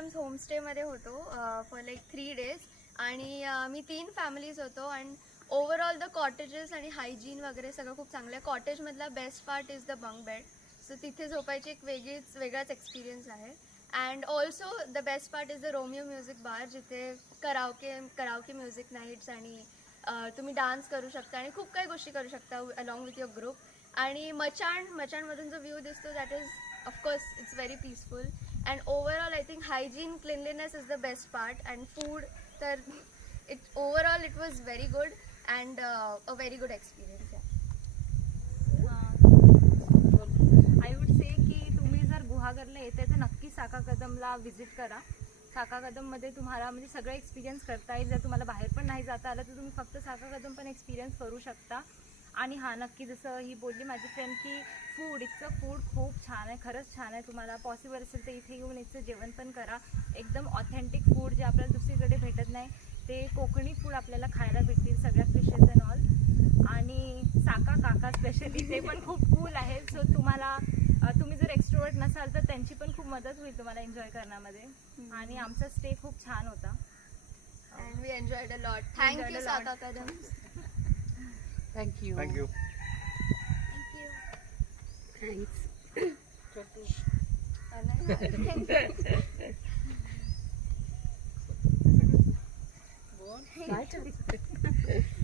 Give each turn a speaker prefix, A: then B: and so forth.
A: कदम्स होमस्टेमध्ये होतो for like three days आणि मी तीन फॅमिलीज होतो अँड ओव्हरऑल द कॉटेजेस आणि हायजीन वगैरे सगळं खूप चांगलं आहे. कॉटेजमधला best part is the bunk bed so तिथे झोपायची एक वेगळीच वेगळाच एक्सपिरियन्स आहे. And also the best part is the Romeo music bar जिथे करावके करावके म्युझिक नाईट्स आणि तुम्ही डान्स करू शकता आणि खूप काही गोष्टी करू शकता अलॉंग विथ युअर ग्रुप आणि मचाण मचाणमधून जो व्ह्यू दिसतो that is of course it's very peaceful and overall I think hygiene cleanliness is the best part and food तर it overall it was very good and a very good experience आहे
B: I would say की तुम्ही जर गुहागरला येते तर नक्की साका कदमला visit करा साका कदममध्ये तुम्हाला म्हणजे सगळं एक्सपिरियन्स करता येईल जर तुम्हाला बाहेर पण नाही जाता आलं तर तुम्ही फक्त साका कदम पण एक्सपिरियन्स करू शकता आणि हां नक्की जसं ही बोलली माझी फ्रेंड की फूड इथचं फूड खूप छान आहे खरंच छान आहे. तुम्हाला पॉसिबल असेल तर इथे येऊन इथचं जेवण पण करा. एकदम ऑथेंटिक फूड जे आपल्याला दुसरीकडे भेटत नाही ते कोकणी फूड आपल्याला खायला भेटतील सगळ्या फिशेस अँड ऑल आणि साका काका स्पेशली ते पण खूप कूल आहे. सो तुम्हाला तुम्ही जर एक्स्ट्रोवर्ट नसाल तर त्यांची पण खूप मदत होईल तुम्हाला एन्जॉय करण्यामध्ये. आणि आमचा स्टे खूप छान होता.
A: And we enjoyed a lot
B: enjoyed
A: Thank
B: you. Thank
A: you. Thank
C: you.
D: Thanks.
C: Thank
A: you.